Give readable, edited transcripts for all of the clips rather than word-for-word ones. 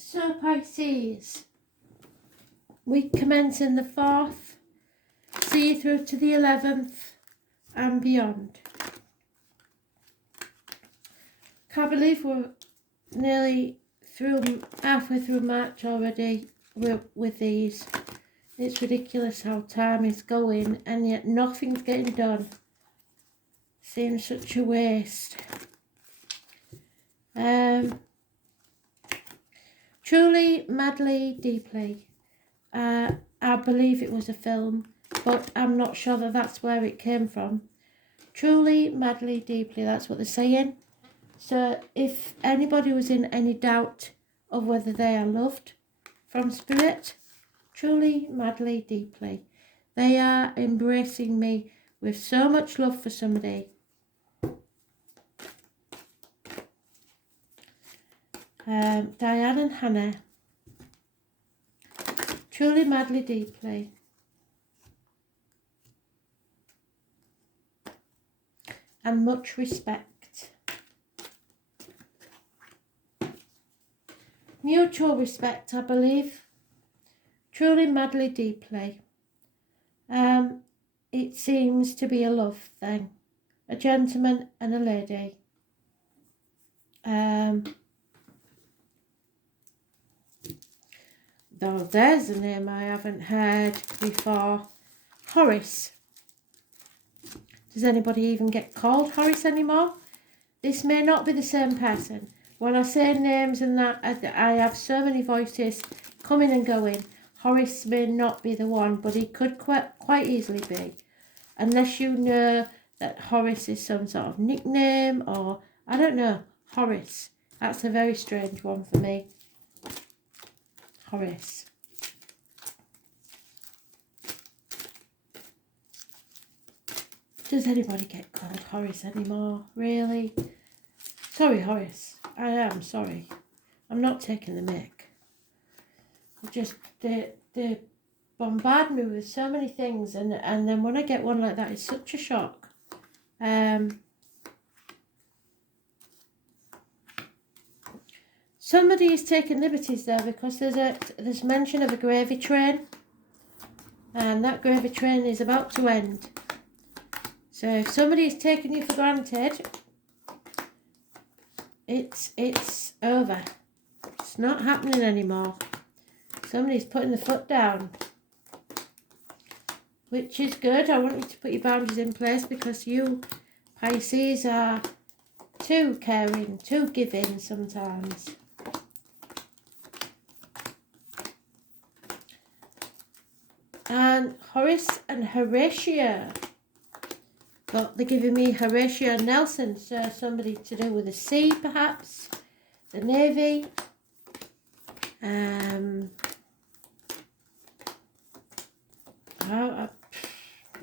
So Pisces, we commence in the 4th, see you through to the 11th and beyond. Can't believe we're nearly halfway through March already with these. It's ridiculous how time is going and yet nothing's getting done. Seems such a waste. Truly, madly, deeply. I believe it was a film, but I'm not sure that that's where it came from. Truly, madly, deeply, that's what they're saying. So if anybody was in any doubt of whether they are loved from spirit, truly, madly, deeply. They are embracing me with so much love for somebody. Diane and Hannah. Truly, madly, deeply. And much respect. Mutual respect, I believe. Truly, madly, deeply. It seems to be a love thing. A gentleman and a lady. Though there's a name I haven't heard before. Horace. Does anybody even get called Horace anymore? This may not be the same person. When I say names and that, I have so many voices coming and going. Horace may not be the one, but he could quite easily be. Unless you know that Horace is some sort of nickname or, I don't know, Horace. That's a very strange one for me. Horace. Does anybody get called Horace anymore? Really? Sorry, Horace. I am sorry. I'm not taking the mic. They bombard me with so many things, and then when I get one like that, it's such a shock. Somebody is taking liberties there because there's mention of a gravy train, and that gravy train is about to end. So if somebody is taking you for granted, it's over. It's not happening anymore. Somebody's putting the foot down, which is good. I want you to put your boundaries in place because you Pisces are too caring, too giving sometimes. And Horace and Horatio. But they're giving me Horatio Nelson, so somebody to do with the sea, perhaps. The Navy.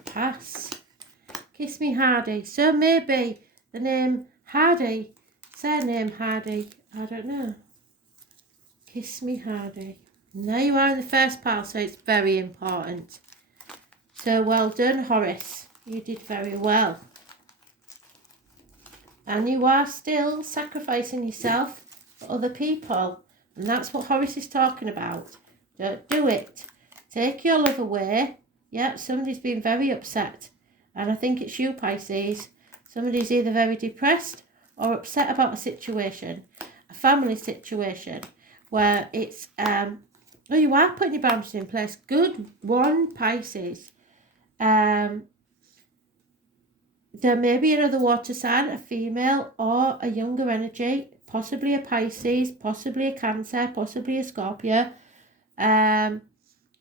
Pass. Kiss me Hardy. So maybe the name Hardy, surname Hardy, I don't know. Kiss me Hardy. And there you are in the first pile, so it's very important. So well done, Horace. You did very well. And you are still sacrificing yourself for other people. And that's what Horace is talking about. Don't do it. Take your love away. Yeah, somebody's been very upset. And I think it's you, Pisces. Somebody's either very depressed or upset about a situation. A family situation. Where it's, you are putting your boundaries in place. Good one, Pisces. There may be another water sign, a female or a younger energy, possibly a Pisces, possibly a Cancer, possibly a Scorpio. But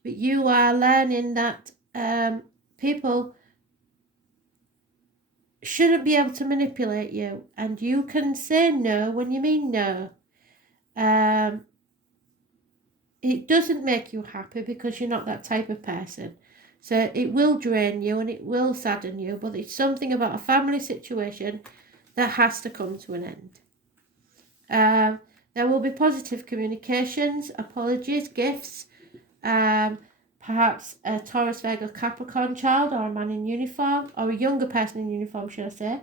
you are learning that people shouldn't be able to manipulate you, and you can say no when you mean no. It doesn't make you happy because you're not that type of person. So it will drain you and it will sadden you, but it's something about a family situation that has to come to an end. There will be positive communications, apologies, gifts, perhaps a Taurus, Virgo, Capricorn child or a man in uniform, or a younger person in uniform, should I say.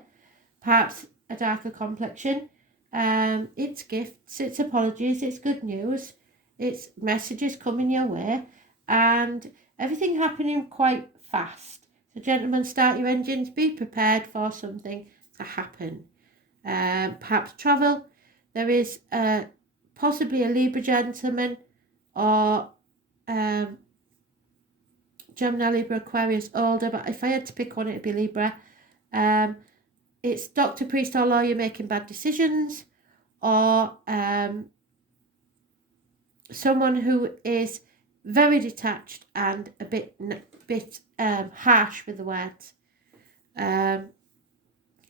Perhaps a darker complexion. It's gifts, it's apologies, it's good news. It's messages coming your way and everything happening quite fast. So gentlemen, start your engines, be prepared for something to happen. Perhaps travel. There is possibly a Libra gentleman or Gemini, Libra, Aquarius, older, but if I had to pick one, it'd be Libra. It's doctor, priest or lawyer making bad decisions, or someone who is very detached and a bit harsh with the words.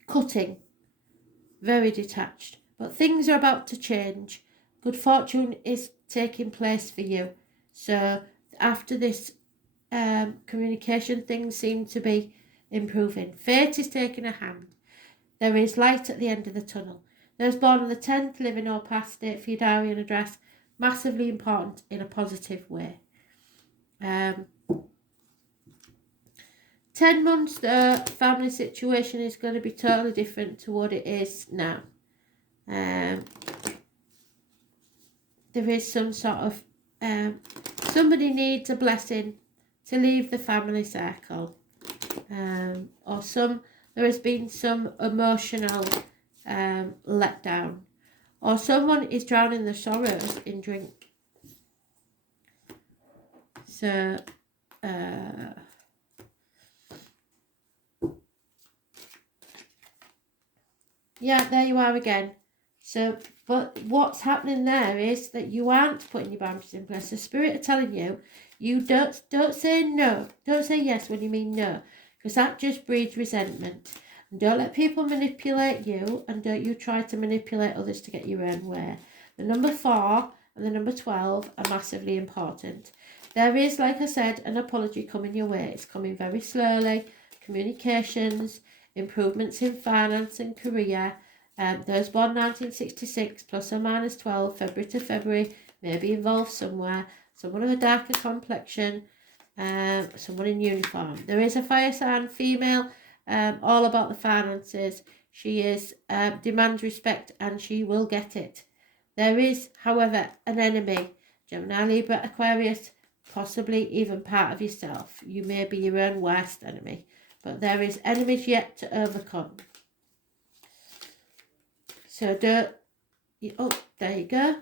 Cutting, very detached. But things are about to change. Good fortune is taking place for you. So after this communication, things seem to be improving. Fate is taking a hand. There is light at the end of the tunnel. Those born on the 10th, living or past date for your diary and address, massively important in a positive way. 10 months, the family situation is going to be totally different to what it is now. There is some sort of, somebody needs a blessing to leave the family circle. Or there has been some emotional letdown. Or someone is drowning their sorrows in drink. So, yeah, there you are again. So, but what's happening there is that you aren't putting your boundaries in place. The spirit are telling you, you don't say no. Don't say yes when you mean no. Because that just breeds resentment. And don't let people manipulate you, and don't you try to manipulate others to get your own way. The number 4 and the number 12 are massively important. There is, like I said, an apology coming your way. It's coming very slowly. Communications, improvements in finance and career. Those born 1966 plus or minus 12, February to February, may be involved somewhere. Someone of a darker complexion, someone in uniform. There is a fire sign female, all about the finances. She is demands respect and she will get it. There is, however, an enemy. Gemini, Libra, Aquarius, possibly even part of yourself. You may be your own worst enemy, but there is enemies yet to overcome. So there you go.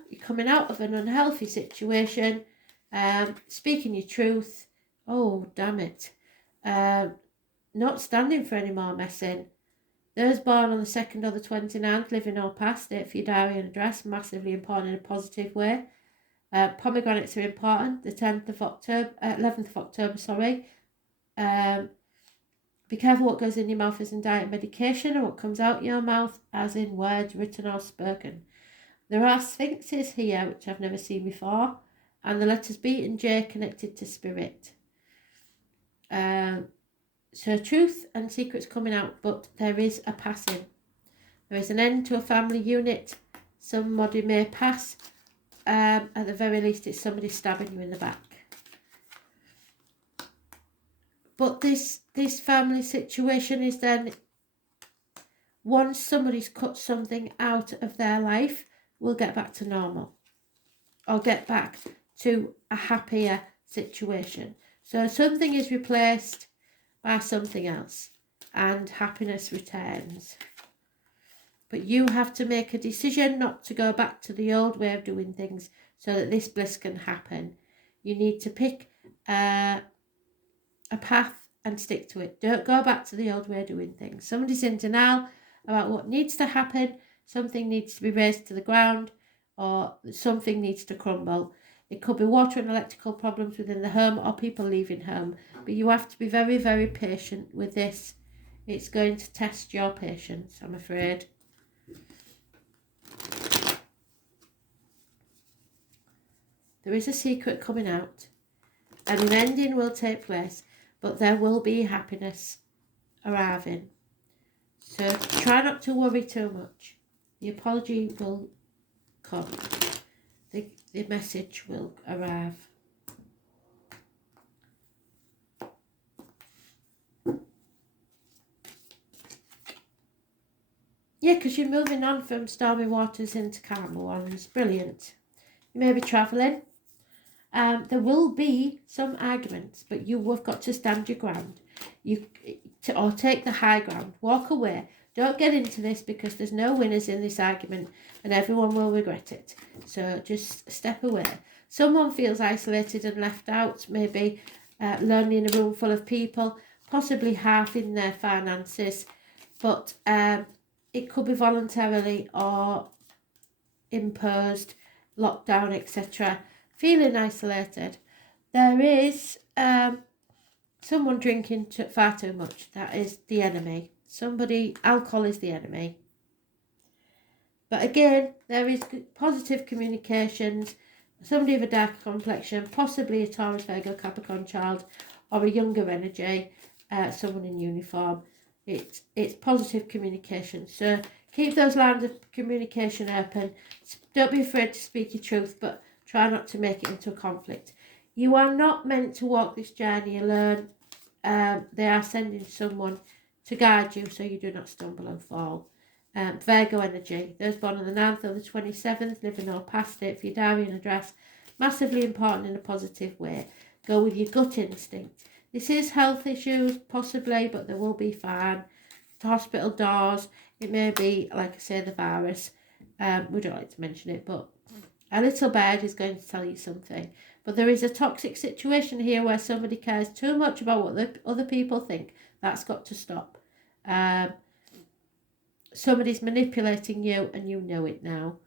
You're coming out of an unhealthy situation, speaking your truth. Oh, damn it. Not standing for any more messing. Those born on the 2nd or the 29th, living or past date for your diary and address, massively important in a positive way. Pomegranates are important. The 11th of October, sorry. Be careful what goes in your mouth as in diet and medication, and what comes out your mouth as in words written or spoken. There are sphinxes here, which I've never seen before, and the letters B and J connected to spirit. So truth and secrets coming out, but there is a passing. There is an end to a family unit. Somebody may pass. At the very least, it's somebody stabbing you in the back. But this family situation is then, once somebody's cut something out of their life, we'll get back to normal. Or get back to a happier situation. So something is replaced by something else and happiness returns. But you have to make a decision not to go back to the old way of doing things so that this bliss can happen. You need to pick a path and stick to it. Don't go back to the old way of doing things. Somebody's in denial about what needs to happen. Something needs to be raised to the ground, or something needs to crumble. It could be water and electrical problems within the home or people leaving home. But you have to be very, very patient with this. It's going to test your patience, I'm afraid. There is a secret coming out, and an ending will take place, but there will be happiness arriving. So try not to worry too much. The apology will come. The message will arrive. Yeah, because you're moving on from stormy waters into calmer ones. Brilliant. You may be travelling. There will be some arguments, but you have got to stand your ground. Or take the high ground. Walk away. Don't get into this, because there's no winners in this argument and everyone will regret it. So just step away. Someone feels isolated and left out, maybe lonely in a room full of people, possibly half in their finances, but it could be voluntarily or imposed, lockdown, etc. Feeling isolated. There is someone drinking far too much. That is the enemy. Alcohol is the enemy. But again, there is positive communications. Somebody of a darker complexion, possibly a Taurus, Virgo, Capricorn child, or a younger energy, someone in uniform. It's positive communication. So keep those lines of communication open. Don't be afraid to speak your truth, but try not to make it into a conflict. You are not meant to walk this journey alone. They are sending someone to guide you so you do not stumble and fall. Virgo energy, those born on the 9th or the 27th, living or past it for your diary and address, massively important in a positive way. Go with your gut instinct. This is health issues, possibly, but there will be fine. The hospital doors, it may be, like I say, the virus. We don't like to mention it, but a little bird is going to tell you something. But there is a toxic situation here where somebody cares too much about what the other people think. That's got to stop. Somebody's manipulating you and you know it now.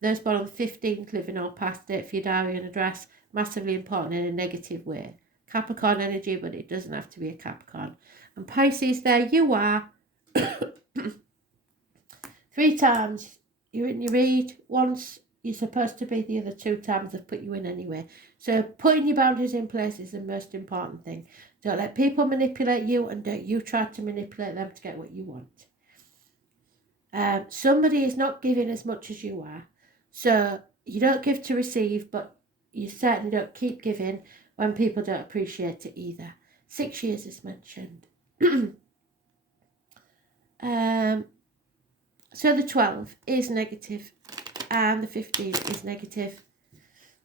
Those born on the 15th, living or past it for your diary and address, massively important in a negative way. Capricorn energy, but it doesn't have to be a Capricorn. And Pisces, there you are. 3 times you're in your read. Once you're supposed to be, the other 2 times they've put you in anyway. So putting your boundaries in place is the most important thing. Don't let people manipulate you, and don't you try to manipulate them to get what you want. Somebody is not giving as much as you are. So you don't give to receive, but you certainly don't keep giving when people don't appreciate it either. 6 years is mentioned. So the 12 is negative and the 15 is negative.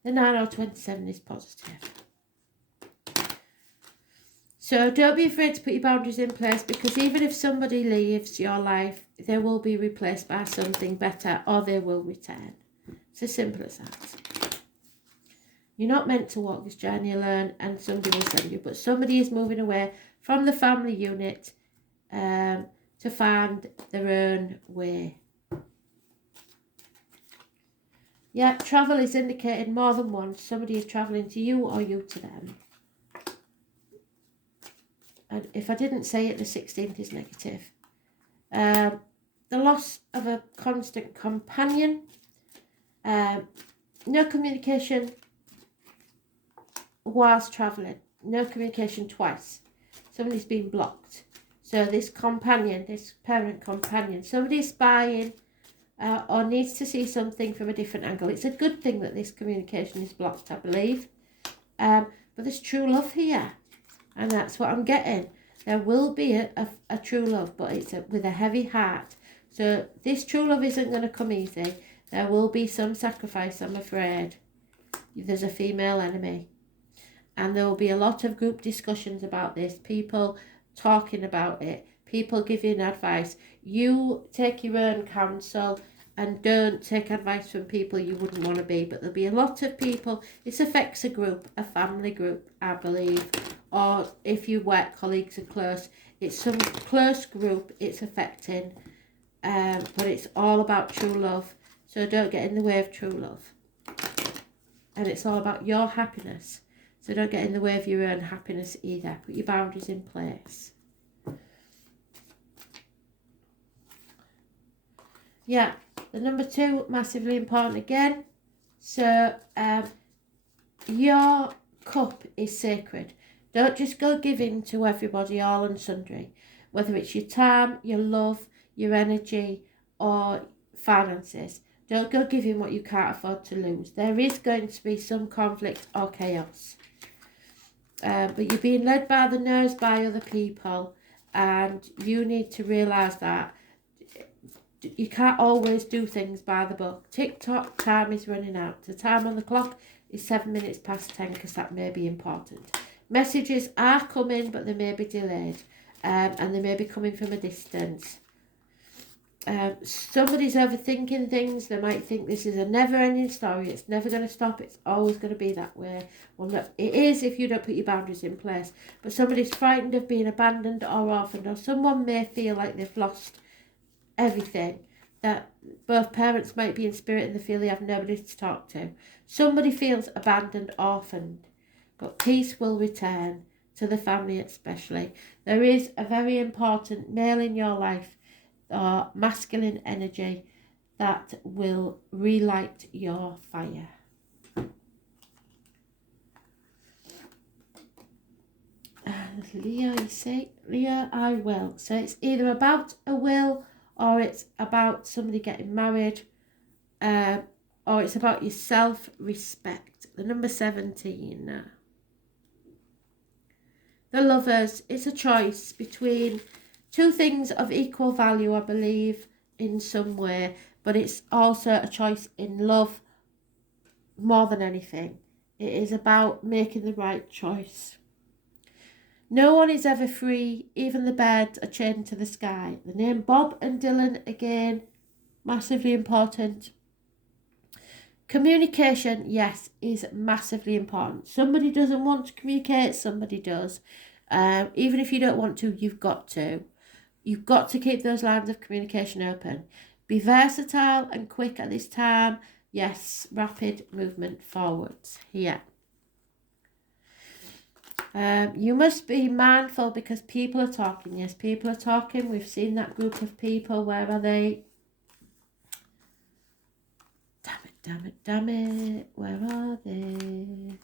The 9 or 27 is positive. So don't be afraid to put your boundaries in place, because even if somebody leaves your life, they will be replaced by something better, or they will return. It's as simple as that. You're not meant to walk this journey alone, and somebody will send you, but somebody is moving away from the family unit to find their own way. Yeah, travel is indicated more than once. Somebody is travelling to you or you to them. And if I didn't say it, the 16th is negative. The loss of a constant companion. No communication whilst travelling. No communication twice. Somebody's been blocked. So this companion, this parent companion, somebody's spying or needs to see something from a different angle. It's a good thing that this communication is blocked, I believe. But there's true love here. And that's what I'm getting. There will be a true love, but it's with a heavy heart. So this true love isn't going to come easy. There will be some sacrifice, I'm afraid. There's a female enemy. And there will be a lot of group discussions about this. People talking about it. People giving advice. You take your own counsel and don't take advice from people you wouldn't want to be. But there'll be a lot of people. This affects a group, a family group, I believe. Or if you work, colleagues are close. It's some close group it's affecting. But it's all about true love. So don't get in the way of true love. And it's all about your happiness. So don't get in the way of your own happiness either. Put your boundaries in place. Yeah, the number 2, massively important again. So your cup is sacred. Don't just go giving to everybody all and sundry. Whether it's your time, your love, your energy, or finances. Don't go giving what you can't afford to lose. There is going to be some conflict or chaos. But you're being led by the nose by other people, and you need to realise that you can't always do things by the book. Tick-tock, time is running out. The time on the clock is 7 minutes past 10 because that may be important. Messages are coming, but they may be delayed, and they may be coming from a distance. Somebody's overthinking things. They might think this is a never-ending story. It's never going to stop. It's always going to be that way. Well, no, it is if you don't put your boundaries in place. But somebody's frightened of being abandoned or orphaned, or someone may feel like they've lost everything. That both parents might be in spirit and they feel they have nobody to talk to. Somebody feels abandoned, orphaned, but peace will return to the family especially. There is a very important male in your life, or masculine energy, that will relight your fire. And Leo, you see, Leo, I will. So it's either about a will, or it's about somebody getting married, or it's about your self-respect. The number 17. The Lovers. It's a choice between two things of equal value, I believe, in some way, but it's also a choice in love more than anything. It is about making the right choice. No one is ever free, even the birds are chained to the sky. The name Bob and Dylan, again, massively important. Communication, yes, is massively important. Somebody doesn't want to communicate, somebody does. Even if you don't want to, you've got to. You've got to keep those lines of communication open. Be versatile and quick at this time. Yes, rapid movement forwards here. You must be mindful because people are talking. Yes, people are talking. We've seen that group of people. Where are they? Damn it, damn it, damn it. Where are they?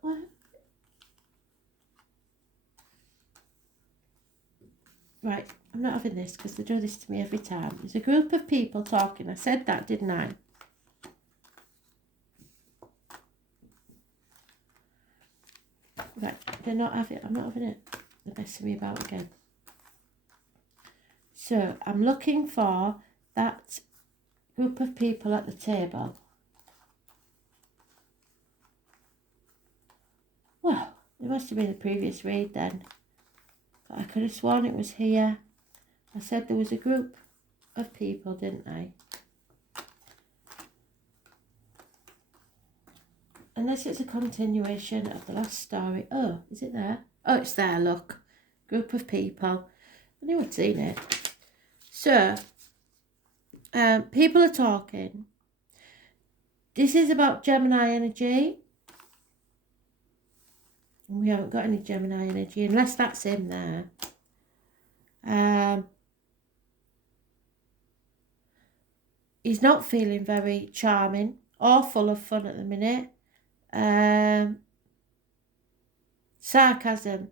What? Right, I'm not having this because they do this to me every time. There's a group of people talking. I said that, didn't I? Right, they're not having it. I'm not having it. They're messing me about again. So I'm looking for that group of people at the table. Well, it must have been the previous read then. But I could have sworn it was here. I said there was a group of people, didn't I? Unless it's a continuation of the last story. Oh, is it there? Oh, it's there, look. Group of people. I knew I'd seen it. So, people are talking. This is about Gemini energy. We haven't got any Gemini energy, unless that's him there. He's not feeling very charming or full of fun at the minute. Sarcasm.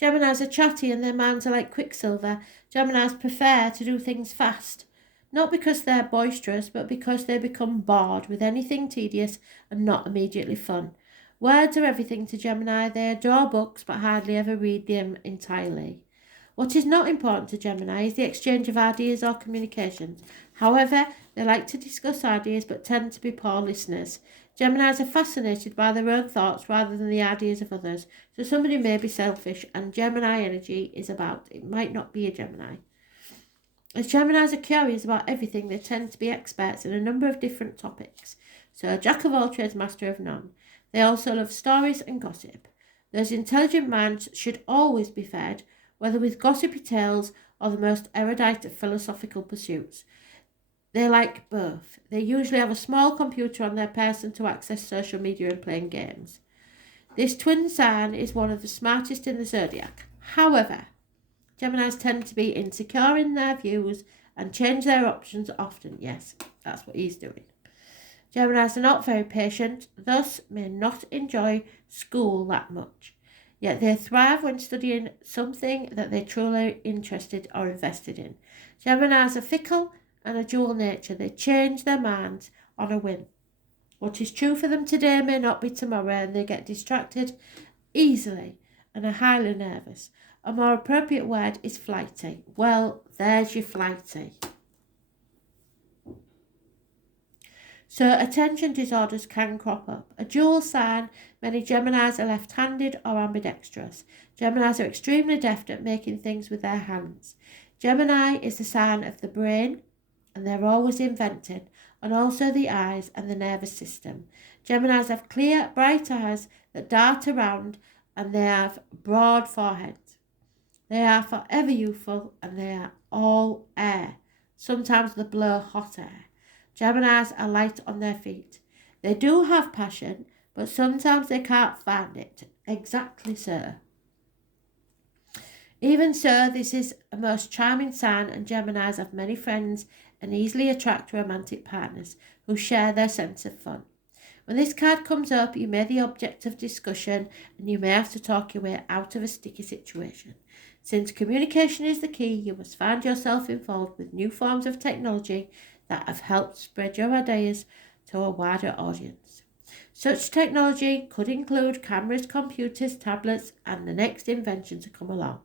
Geminis are chatty and their minds are like quicksilver. Geminis prefer to do things fast. Not because they're boisterous, but because they become bored with anything tedious and not immediately fun. Words are everything to Gemini. They adore books but hardly ever read them entirely. What is not important to Gemini is the exchange of ideas or communications. However, they like to discuss ideas but tend to be poor listeners. Geminis are fascinated by their own thoughts rather than the ideas of others. So somebody may be selfish, and Gemini energy is about, it might not be a Gemini. As Geminis are curious about everything, they tend to be experts in a number of different topics. So jack of all trades, master of none. They also love stories and gossip. Those intelligent minds should always be fed, whether with gossipy tales or the most erudite of philosophical pursuits. They like both. They usually have a small computer on their person to access social media and playing games. This twin sign is one of the smartest in the zodiac. However, Geminis tend to be insecure in their views and change their options often. Yes, that's what he's doing. Geminis are not very patient, thus may not enjoy school that much. Yet they thrive when studying something that they're truly interested or invested in. Geminis are fickle and a dual nature. They change their minds on a whim. What is true for them today may not be tomorrow, and they get distracted easily and are highly nervous. A more appropriate word is flighty. Well, there's your flighty. So attention disorders can crop up. A dual sign, many Geminis are left-handed or ambidextrous. Geminis are extremely deft at making things with their hands. Gemini is the sign of the brain, and they're always inventing, and also the eyes and the nervous system. Geminis have clear, bright eyes that dart around, and they have broad foreheads. They are forever youthful, and they are all air. Sometimes they blow hot air. Geminis are light on their feet. They do have passion, but sometimes they can't find it. Exactly so. Even so, this is a most charming sign, and Geminis have many friends and easily attract romantic partners who share their sense of fun. When this card comes up, you may be the object of discussion, and you may have to talk your way out of a sticky situation. Since communication is the key, you must find yourself involved with new forms of technology that have helped spread your ideas to a wider audience. Such technology could include cameras, computers, tablets, and the next invention to come along.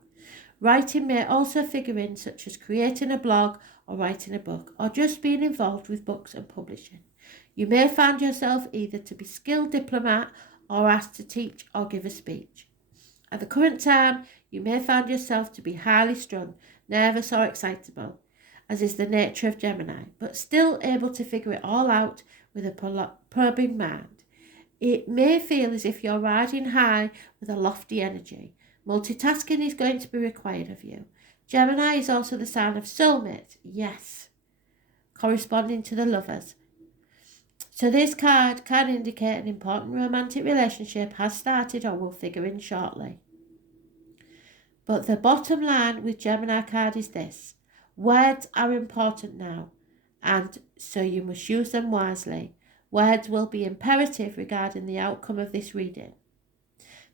Writing may also figure in, such as creating a blog or writing a book, or just being involved with books and publishing. You may find yourself either to be skilled diplomat or asked to teach or give a speech. At the current time, you may find yourself to be highly strung, nervous or excitable, as is the nature of Gemini, but still able to figure it all out with a probing mind. It may feel as if you're riding high with a lofty energy. Multitasking is going to be required of you. Gemini is also the sign of soulmate, yes, corresponding to the lovers. So this card can indicate an important romantic relationship has started or will figure in shortly. But the bottom line with Gemini card is this: words are important now, and so you must use them wisely. Words will be imperative regarding the outcome of this reading.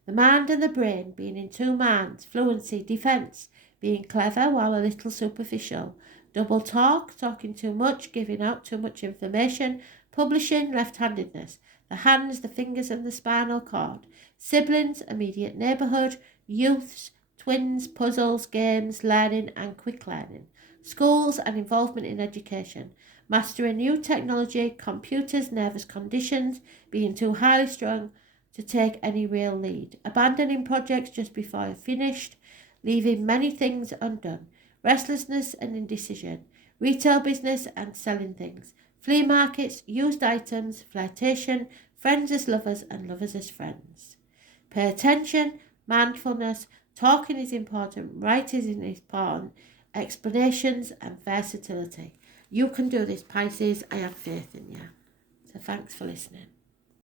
The mind and the brain being in two minds, fluency, defence, being clever while a little superficial, double talk, talking too much, giving out too much information, publishing, left-handedness, the hands, the fingers and the spinal cord, siblings, immediate neighbourhood, youths, twins, puzzles, games, learning and quick learning, schools and involvement in education, mastering new technology, computers, nervous conditions, being too highly strung to take any real lead, abandoning projects just before you're finished, leaving many things undone, restlessness and indecision, retail business and selling things, flea markets, used items, flirtation, friends as lovers and lovers as friends. Pay attention, mindfulness, talking is important, writing is important, explanations and versatility. You can do this, Pisces. I have faith in you. So thanks for listening.